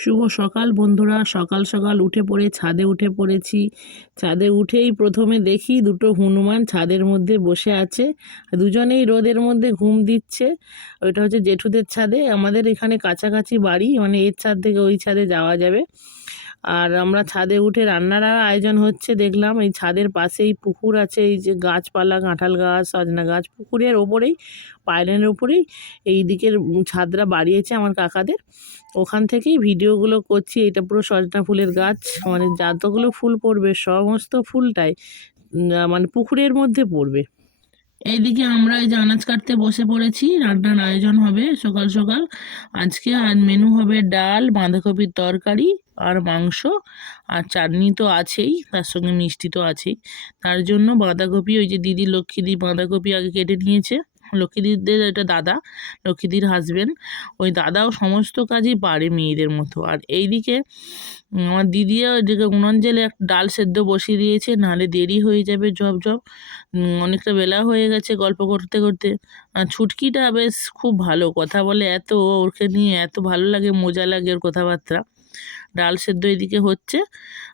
শুভ সকাল বন্ধুরা। সকাল সকাল উঠে পড়ে ছাদে উঠে পড়েছি। ছাদে উঠেই প্রথমে দেখি দুটো হনুমান ছাদের মধ্যে বসে আছে। দুজনেই রোদের মধ্যে ঘুম দিচ্ছে। ওইটা হচ্ছে জেঠুদের ছাদে। আমাদের এখানে কাছাকাছি বাড়ি, মানে এর ছাদ থেকে ওই ছাদে যাওয়া যাবে। আর আমরা ছাদে উঠে রান্নার আয়োজন হচ্ছে দেখলাম। এই ছাদের পাশেই পুকুর আছে, এই যে গাছপালা, কাঁঠাল গাছ, সজনা গাছ, পুকুরের ওপরেই, পাইলেনের উপরেই এই দিকের ছাদরা বাড়িয়েছে আমার কাকাদের। ওখান থেকেই ভিডিওগুলো করছি। এটা পুরো সজনা ফুলের গাছ, মানে যতগুলো ফুল পড়বে সমস্ত ফুলটাই মানে পুকুরের মধ্যে পড়বে। এইদিকে আমরা এই যে আনাজ কাটতে বসে পড়েছি। রান্নার আয়োজন হবে সকাল সকাল। আজকে আর মেনু হবে ডাল, বাঁধাকপির তরকারি আর মাংস, আর চাটনি তো আছেই, তার সঙ্গে মিষ্টি তো আছেই। তার জন্য বাঁধাকপি, ওই যে দিদি লক্ষ্মীদি বাঁধাকপি আগে কেটে নিয়েছে। লক্ষ্মীদিদের এটা দাদা, লক্ষ্মীদির হাজবেন্ড। ওই দাদাও সমস্ত কাজই পারে মেয়েদের মতো। আর এইদিকে আমার দিদিও এদিকে উনুন জেলে একটা ডাল সেদ্ধ বসিয়ে দিয়েছে, নাহলে দেরি হয়ে যাবে ঝপ ঝপ। অনেকটা বেলা হয়ে গেছে গল্প করতে করতে। আর ছুটকিটা বেশ খুব ভালো কথা বলে, এত ওকে নিয়ে এত ভালো লাগে, মজা লাগে ওর কথাবার্তা। ডাল সেদ্ধ এদিকে হচ্ছে,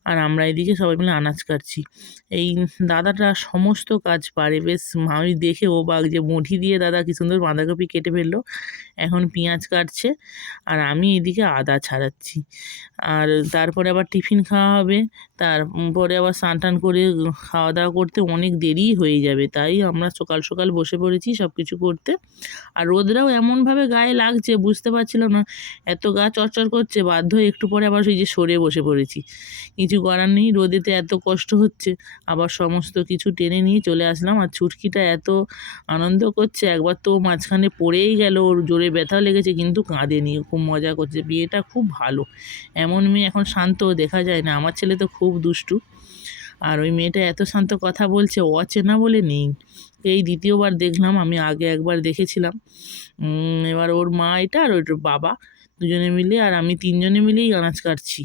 আর আমরা এদিকে সবাই মিলে আনাজ কাটছি। এই দাদাটা সমস্ত কাজ পারে, বেশ আমি দেখে অবাক যে মুঠি দিয়ে দাদা কি সুন্দর বাঁধাকপি কেটে ফেললো। এখন পেঁয়াজ কাটছে, আর আমি এদিকে আদা ছাড়াচ্ছি। আর তারপরে আবার টিফিন খাওয়া হবে। তারপরে আবার স্নান টান করে খাওয়া দাওয়া করতে অনেক দেরি হয়ে যাবে, তাই আমরা সকাল সকাল বসে পড়েছি সব কিছু করতে। আর রোদরাও এমনভাবে গায়ে লাগছে, বুঝতে পারছিলাম না, এত গা চড়চড় করছে, বাধ্য হয়ে একটু পরে আবার সেই যে সরে বসে পড়েছি। কিছু করার নেই, রোদেতে এত কষ্ট হচ্ছে, আবার সমস্ত কিছু টেনে নিয়ে চলে আসলাম। আর ছুটকিটা এত আনন্দ করছে, একবার তো মাঝখানে পড়েই গেল, ওর জোরে ব্যথাও লেগেছে কিন্তু কাঁদেনি, খুব মজা করছে। বিয়েটা খুব ভালো, এমন মেয়ে এখন শান্ত দেখা যায় না। আমার ছেলে তো খুব দুষ্টু, আর ওই মেয়েটা এত শান্ত কথা বলছে, অচেনা বলে নেই। এই দ্বিতীয়বার দেখলাম, আমি আগে একবার দেখেছিলাম। এবার ওর মা এটা, আর ওর বাবা দুজনে মিলে, আর আমি তিনজনে মিলেই আনাজ কাটছি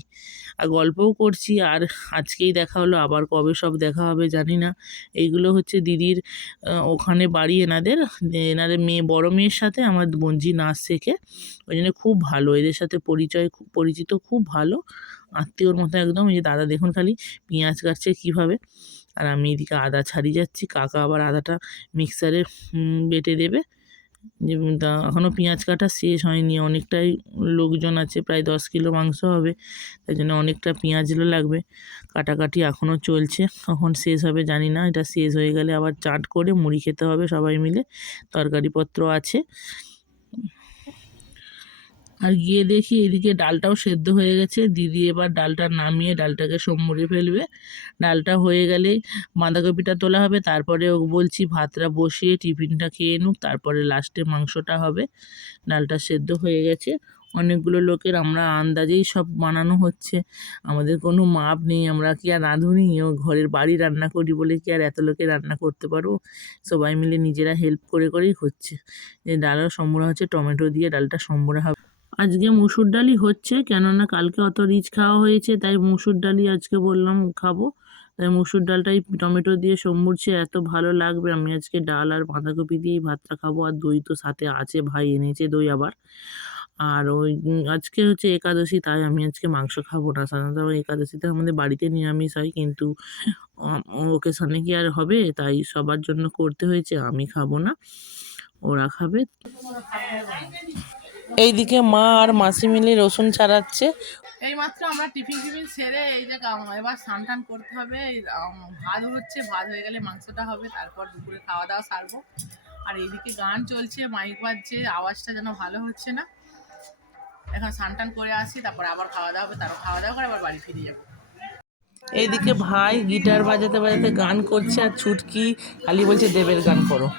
আর গল্পও করছি। আর আজকেই দেখা হলো, আবার কবে সব দেখা হবে জানি না। এইগুলো হচ্ছে দিদির ওখানে বাড়ি এনাদের। এনাদের মেয়ে, বড় মেয়ের সাথে আমার বোনজি নাচ শেখে, ওই জন্য খুব ভালো এদের সাথে পরিচয়, খুব পরিচিত, খুব ভালো আত্মীয়র মতো একদম। এই যে দাদা দেখুন খালি পেঁয়াজ কাটছে কীভাবে, আর আমি এদিকে আদা ছাড়িয়ে যাচ্ছি। কাকা আবার আদাটা মিক্সারে বেটে দেবে। যে এখনও পেঁয়াজ কাটা শেষ হয়নি, অনেকটাই লোকজন আছে, প্রায় 10 কিলো মাংস হবে, তাই জন্য অনেকটা পেঁয়াজও লাগবে। কাটাকাটি এখনও চলছে, কখন শেষ হবে জানি না। এটা শেষ হয়ে গেলে আবার চাট করে মুড়ি খেতে হবে সবাই মিলে। তরকারিপত্র আছে। আর গিয়ে দেখি এদিকে ডালটাও সেদ্ধ হয়ে গেছে। দিদি এবার ডালটা নামিয়ে ডালটাকে মুড়ে ফেলবে। ডালটা হয়ে গেলে বাঁধাকপিটা তোলা হবে, তারপরে ও বলছি ভাতটা বসিয়ে টিফিনটা খেয়ে নুক, তারপরে লাস্টে মাংসটা হবে। ডালটা সেদ্ধ হয়ে গেছে। অনেকগুলো লোকের আমরা আন্দাজেই সব বানানো হচ্ছে, আমাদের কোনো মাপ নেই। আমরা কি আর রাঁধুনি, ও ঘরের বাড়ি রান্না করি বলে কি আর এত লোকে রান্না করতে পারবো? সবাই মিলে নিজেরা হেল্প করে করেই হচ্ছে। যে ডালও সম্বরা হচ্ছে, টমেটো দিয়ে ডালটা সম্বরা হবে। আজকে মুসুর ডালই হচ্ছে, কেননা কালকে অত রিচ খাওয়া হয়েছে, তাই মুসুর ডালই আজকে বললাম খাবো। তাই মুসুর ডালটাই টমেটো দিয়ে সম্বুরছে, এত ভালো লাগবে। আমি আজকে ডাল আর বাঁধাকপি দিয়েই ভাতটা খাবো। আর দই তো সাথে আছে, ভাই এনেছে দই আবার। আর ওই আজকে হচ্ছে একাদশী, তাই আমি আজকে মাংস খাবো না। সাধারণত একাদশীতে আমাদের বাড়িতে নিরামিষ হয়, কিন্তু ওকেশনে কি আর হবে, তাই সবার জন্য করতে হয়েছে। আমি খাবো না, ওরা খাবে। এইদিকে মা আর মাসি মিলে রসুন ছাড়াচ্ছে। এইমাত্র আমরা টিফিন সেরে এই যে এবার স্নান টান করতে হবে। ভাত হচ্ছে, ভাত হয়ে গেলে মাংসটা হবে, তারপর দুপুরে খাওয়া দাওয়া সারবো। আর এইদিকে গান চলছে, মাইক বাজছে, আওয়াজটা যেন ভালো হচ্ছে না। এখন স্নান টান করে আসি, তারপর আবার খাওয়া দাওয়া হবে, তারপর খাওয়া দাওয়া করে আবার বাড়ি ফিরে যাবো। এইদিকে ভাই গিটার বাজাতে বাজাতে গান করছে, আর ছুটকি খালি বলছে দেবের গান করো।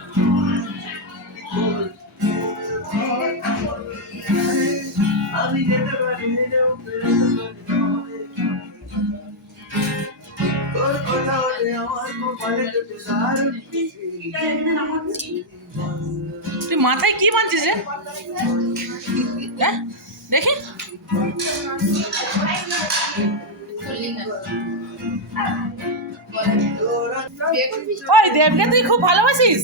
তুই মাথায় কি বানছিস রে? হ্যাঁ দেখি। ওই দেবকে তুই খুব ভালোবাসিস?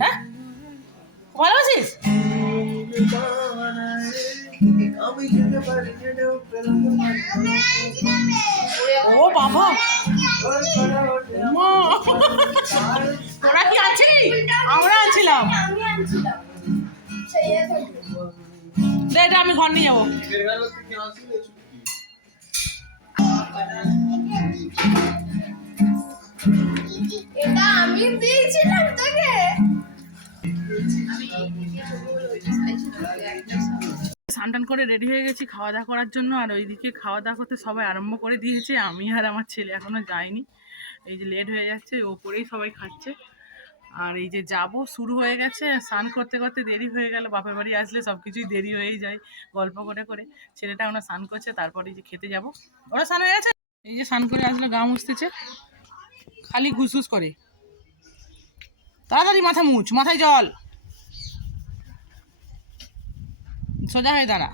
হ্যাঁ ভালোবাসিস? ও বাবা, তোরা কি আছিলি? আমরা আছিলাম। এটা আমি ঘর নিয়ে যাবো। এটা আমি দিয়েছিলাম তোকে। স্নান করে রেডি হয়ে গেছি খাওয়া দাওয়া করার জন্য। আর ওইদিকে খাওয়া দাওয়া করতে সবাই আরম্ভ করে দিয়েছে, আমি আর আমার ছেলে এখনো যায়নি। এই যে লেট হয়ে যাচ্ছে, ওপরেই সবাই খাচ্ছে। আর এই যে যাব শুরু হয়ে গেছে। স্নান করতে করতে দেরি হয়ে গেল। বাপের বাড়ি আসলে সব কিছুই দেরি হয়েই যায় গল্প করে করে। ছেলেটা ওরা স্নান করছে, তারপরে এই যে খেতে যাব। ওরা স্নান হয়ে গেছে, এই যে স্নান করে আসলে গা মুছতেছে, খালি ঘুসঘুস করে। তাড়াতাড়ি মাথা মুছ, মাথায় জল, সোজা হয়ে দাঁড়া,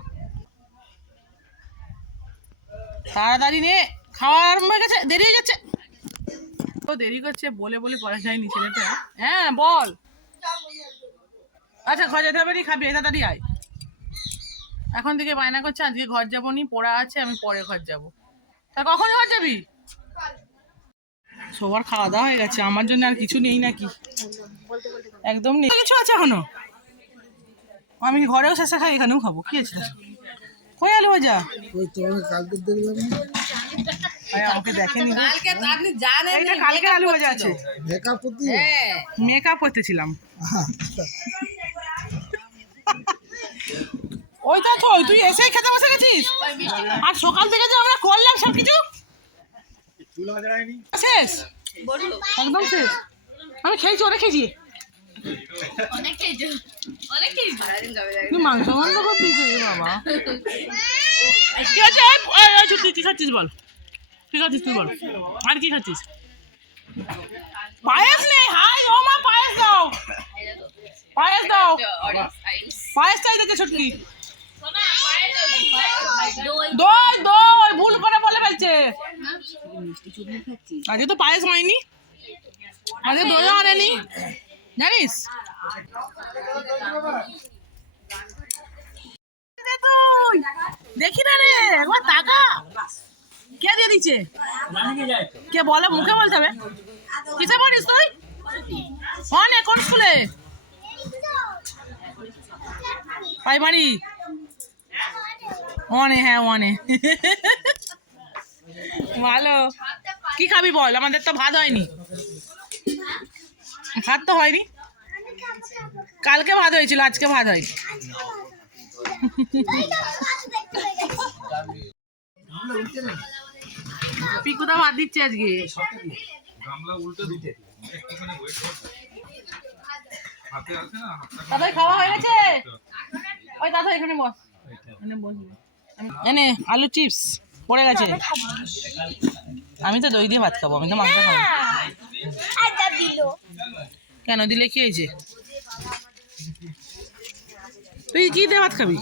তাড়াতাড়ি নে। খাওয়া আরম্ভ হয়ে গেছে, দেরি হয়ে যাচ্ছে। ও দেরি করছে বলে বলে পড়া যায়নি ছেলেটা। হ্যাঁ বল। আচ্ছা ঘর যেতে হবে নি, খাবি? তাড়াতাড়ি আয়। এখন থেকে বায়না করছে আজকে ঘর যাবো নি, পড়া আছে, আমি পরে ঘর যাব। তা কখন ঘর যাবি? সবার খাওয়া দাওয়া হয়ে গেছে, আমার জন্য আর কিছু নেই নাকি? একদম নেই, কিছু আছে এখনো? আমি ঘরেও শেষে খাই, এখানেও খাবো। কি আছে? কই আলু ভাজা? আমাকে দেখেনি, কালকে আলু ভাজা আছে। মেকআপ করতেছিলাম। ওইটা তো তুই এসেই খেতে বসে গেছিস। আর সকাল থেকে যে আমরা করলাম সব কিছু শেষ, একদম শেষ। আমি খেয়েছি, ওরা খেয়েছি। তুই মাংস বন্ধ করছিস বাবা? কি আছে? তুই খাচ্ছিস বল, তুই খাচ্ছিস, তুই বল। আর কি খাচ্ছিস? পায়েস নেই। হাই ও মা, পায়েস দাও, পায়েস দাও। পায়েস চাই দেখে ছুটকি। দই দই ভুল করে বলে ফেলছে। আজকে তো পায়েস হয়নি, আজকে দইও আনেনি, জানিস? দেখি না রে, একবার টাকা কে দিয়ে দিচ্ছে? কে বলে? মুখে বলতে হবে। কিসে পড়িস তুই? অনে কোন স্কুলে? প্রাইমারি? অনে, হ্যাঁ অনে। ভালো। কি খাবি বল? আমাদের তো ভাত হয়নি। ভাত তো হয়নি, কালকে ভাত হয়েছিল, আজকে ভাত হয়নি। পিকুদা ভাত দিচ্ছে আজকে। দাদা খাওয়া হয়ে গেছে? ওই দাদা এখানে বস, এখানে বসবি। এনে আলু চিপস পড়ে গেছে। আমি তো দই দিয়ে ভাত খাবো, আমি তো মাংস খাবো। কেন দিলে কি হয়েছে? তুই কি দিয়ে ভাত খাবি?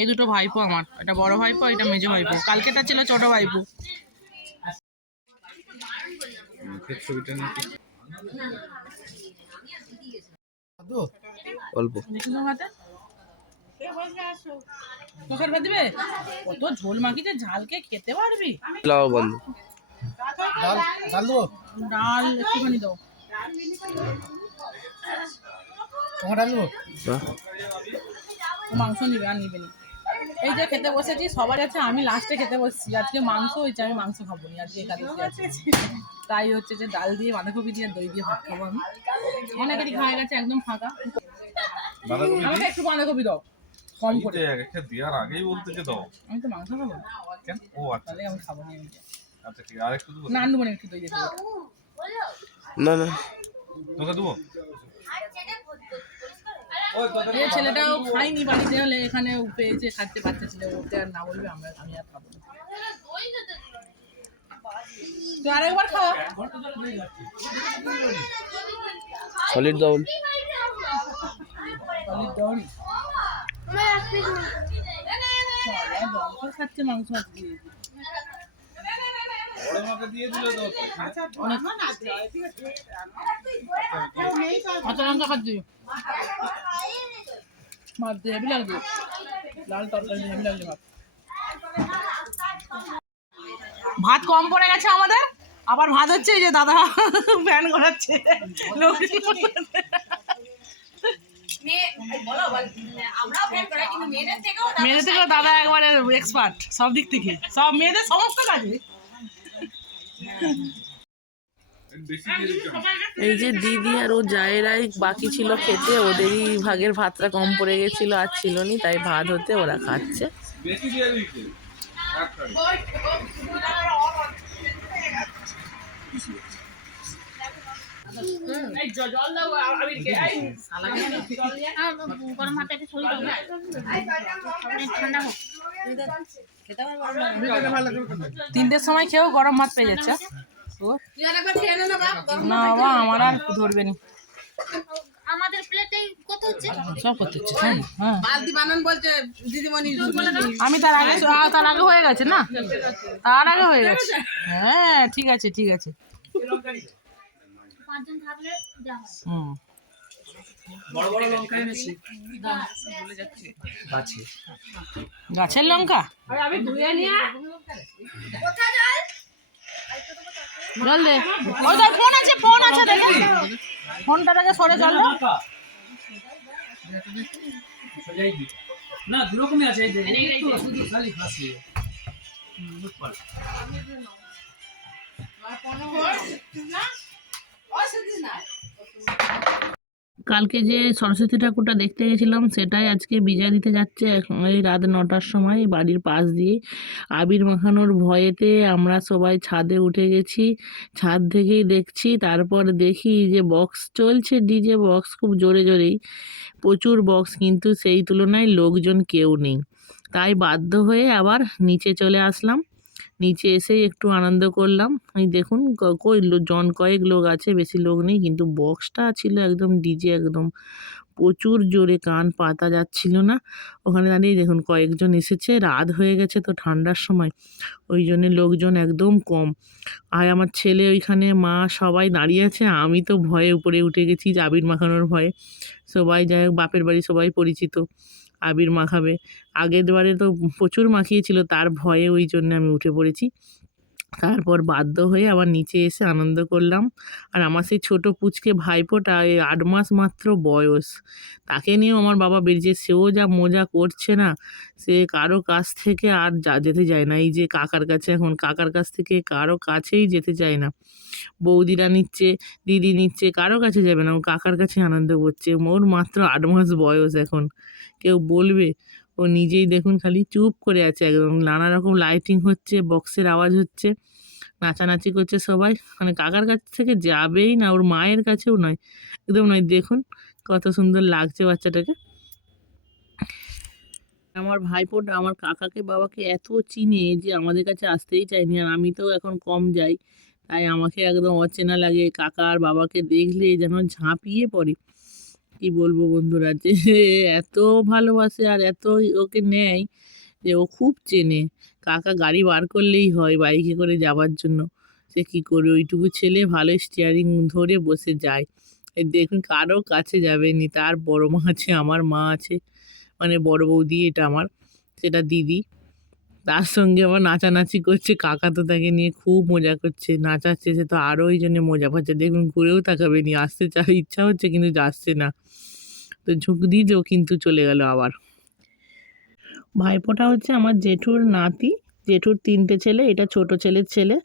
এই দুটো ভাইপো আমার, এটা বড় ভাইপো, এটা মেজো ভাইপো। কালকেটা ছিল ছোট ভাইপো। অল্প তোকের ভাত দিবে? কত ঝোল মাখিতে, ঝালকে খেতে পারবি? বন্ধ ডাল একটুখানি দাও। মাংস নিবে আর নিবে না। এই যে খেতে বসেছি সবার আছে, আমি লাস্টে খেতে বসছি। আজকে মাংস হয়েছে, আমি মাংস খাবো না আজকে, একাদশী আছে। তাই হচ্ছে যে ডাল দিয়ে, বাঁধাকপি দিয়ে, দই দিয়ে ভাত খাবো আমি। অনেকেরই খাওয়া গেছে, একদম ফাঁকা। আমাকে একটু বাঁধাকপি দাও কম করে। একটা দেওয়ার আগেই বলতে যে দাও। আমি তো মাংস খাবো। কেন? ও আচ্ছা, তাহলে আমি খাবো না। আচ্ছা ঠিক আছে, আরেকটু দেবো না আনবো না, একটু দই দিয়ে দেবো। না না তোকে দেবো। এই ছেলেটাও খাইনি বাড়িতে, হলে এখানে পেয়েছে, খাচ্ছে বাচ্চা ছেলে, ওকে আর না বলবে আমি আর খাবো না। তো আরেকবার খাওয়া। সলিড দাও। খাচ্ছে মাংস আজকে। কাঁচা লঙ্কা খাচ্ছি। ভাত দিয়ে হেবি লাগছে, লাল তরকারি দিয়ে হেবি লাগছে ভাত। ভাত কম পড়ে গেছে আমাদের, আবার ভাত হচ্ছে এই যে দাদা ফ্যান করাচ্ছে মেয়েদের থেকেও দাদা একবারে এক্সপার্ট সব দিক থেকে, সব মেয়েদের সমস্ত কাজে। বেশি দিয়ে দিতে হবে। এই যে দিদি আর ও জায়েরাই বাকি ছিল খেতে, ওদেরই ভাগের ভাতটা কম পড়ে গেছিল আর ছিল নি, তাই ভাত হতে ওরা খাচ্ছে। বেশি দিয়ে দিচ্ছে গরম ভাত একটা শরীর ঠান্ডা হোক। 3টের সময় খেয়েও গরম ভাত পেয়ে যাচ্ছে। না বাবা আমার আর ধরবে না, আমাদের প্লেটে কত হচ্ছে? সব করতে হচ্ছে। হ্যাঁ বালতি বানান বলছে দিদিমণি। আমি তার আগে হয়ে গেছে না, তার আগে হয়ে গেছে। হ্যাঁ ঠিক আছে ঠিক আছে। 5 জন থাকলে যা হয়। হুম গাছের লঙ্কা জল দে, ওই তোর ফোন আছে দেখে, ফোনটা থেকে সরে জল দাও। না দু রকমই আছে, এই যে একটু শুধু খালি খাসি। কালকে যে সরস্বতী ঠাকুরটা দেখতে গেছিলাম সেটাই আজকে বিজয় দিতে যাচ্ছে এই রাত 9টার সময় বাড়ির পাশ দিয়ে। আবির মাখানোর ভয়েতে আমরা সবাই ছাদে উঠে গেছি, ছাদ থেকেই দেখছি। তারপর দেখি যে বক্স চলছে, ডিজে বক্স খুব জোরে জোরেই, প্রচুর বক্স, কিন্তু সেই তুলনায় লোকজন কেউ নেই। তাই বাধ্য হয়ে আবার নিচে চলে আসলাম। নিচে এসেই একটু আনন্দ করলাম। এই দেখুন কই জন কয়েক লোক আছে, বেশি লোক নেই, কিন্তু বক্সটা ছিল একদম ডিজে, একদম প্রচুর জোরে, কান পাতা যাচ্ছিল না। ওখানে দাঁড়িয়ে দেখুন কয়েকজন এসেছে, রাত হয়ে গেছে তো ঠান্ডার সময়, ওই জন্যে লোকজন একদম কম। আর আমার ছেলে ওইখানে, মা সবাই দাঁড়িয়ে আছে। আমি তো ভয়ে উপরে উঠে গেছি, আবির মাখানোর ভয়ে। সবাই যাই হোক, বাপের বাড়ি সবাই পরিচিত, আবির মাখাবে। আগের বারে তো প্রচুর মাখিয়েছিল, তার ভয়ে ওই জন্য আমি উঠে পড়েছি। তারপর বাধ্য হয়ে আবার নিচে এসে আনন্দ করলাম। আর আমার সেই ছোটো পুচকে ভাইপোটা, 8 মাস মাত্র বয়স, তাকে নিয়েও আমার বাবা বেরিয়েছে। সেও যা মজা করছে না, সে কারো কাছ থেকে আর যেতে যায় না। এই যে কাকার কাছে, এখন কাকার কাছ থেকে কারো কাছেই যেতে চায় না। বৌদিরা নিচ্ছে, দিদি নিচ্ছে, কারো কাছে যাবে না, ও কাকার কাছে আনন্দ করছে। ওর মাত্র 8 মাস বয়স এখন, কেউ বলবে? ও নিজেই দেখুন খালি চুপ করে আছে একদম। নানা রকম লাইটিং হচ্ছে, বক্সের আওয়াজ হচ্ছে, নাচানাচি করছে সবাই, মানে কাকার কাছ থেকে যাবেই না, ওর মায়ের কাছেও নয়, একদম নয়। দেখুন কত সুন্দর লাগছে বাচ্চাটাকে। আমার ভাইপোটা আমার কাকাকে বাবাকে এত চিনে যে আমাদের কাছে আসতেই চায়নি। আর আমি তো এখন কম যাই, তাই আমাকে একদম অচেনা লাগে। কাকা আর বাবাকে দেখলে যেন ঝাঁপিয়ে পড়ে। কি বলবো বন্ধুরা, যে এত ভালোবাসে আর এত ওকে নেয় যে ও খুব চেনে। কাকা গাড়ি বার করলেই হয় বাইকে করে যাওয়ার জন্য, সে কি করবে, ওইটুকু ছেলে ভালোই স্টিয়ারিং ধরে বসে যায়। এই দেখুন কারো কাছে যাবেনি। তার বড় মা আছে, আমার মা আছে, মানে বড় বৌদি, এটা আমার, সেটা দিদি, তার সঙ্গে আবার নাচানাচি করছে। কাকা তো তাকে নিয়ে খুব মজা করছে, নাচাচ্ছে, সে তো আরও ওই জন্য মজা পাচ্ছে। দেখুন ঘুরেও তাকাবে নি, আসতে ইচ্ছা হচ্ছে কিন্তু যাচ্ছে না, তো ঝুঁক দিয়েও কিন্তু চলে গেল আবার। ভাইপোটা হচ্ছে আমার জেঠুর নাতি, জেঠুর 3টে ছেলে, এটা ছোট ছেলের ছেলে,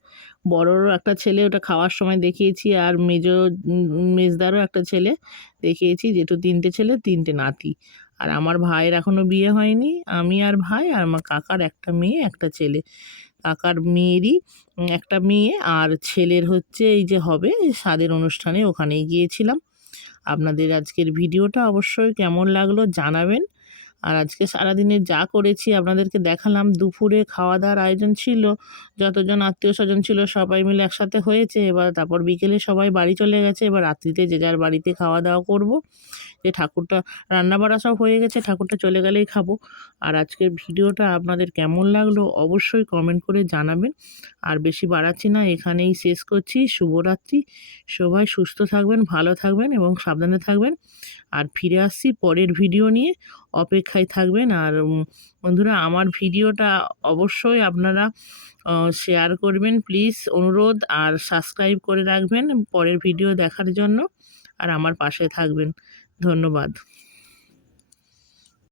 বড়রও একটা ছেলে, ওটা খাওয়ার সময় দেখিয়েছি, আর মেজদারও একটা ছেলে দেখিয়েছি। জেঠুর 3টে ছেলে, 3টে নাতি। আর আমার ভাইয়ের এখনও বিয়ে হয়নি, আমি আর ভাই আর আমার কাকার একটা মেয়ে একটা ছেলে। কাকার মেয়েরই একটা মেয়ে, আর ছেলের হচ্ছে এই যে হবে স্বাদের অনুষ্ঠানে, ওখানেই গিয়েছিলাম। আপনাদের আজকের ভিডিওটা অবশ্যই কেমন লাগলো জানাবেন। আর আজকে সারাদিনে যা করেছি আপনাদেরকে দেখালাম। দুপুরে খাওয়া দাওয়ার আয়োজন ছিল, যতজন আত্মীয় স্বজন ছিল সবাই মিলে একসাথে হয়েছে। এবার তারপর বিকেলে সবাই বাড়ি চলে গেছে, এবার রাত্রিতে যে যার বাড়িতে খাওয়া দাওয়া করব। যে ঠাকুরটা রান্না বাড়া সব হয়ে গেছে, ঠাকুরটা চলে গেলেই খাবো। আর আজকের ভিডিওটা আপনাদের কেমন লাগলো অবশ্যই কমেন্ট করে জানাবেন। আর বেশি বাড়াচ্ছি না, এখানেই শেষ করছি। শুভরাত্রি। সবাই সুস্থ থাকবেন, ভালো থাকবেন এবং সাবধানে থাকবেন। আর ফিরে আসছি পরের ভিডিও নিয়ে, অপেক্ষায় থাকবেন। আর বন্ধুরা, আমার ভিডিওটা অবশ্যই আপনারা শেয়ার করবেন প্লিজ, অনুরোধ। আর সাবস্ক্রাইব করে রাখবেন পরের ভিডিও দেখার জন্য। আর আমার পাশে থাকবেন। ধন্যবাদ।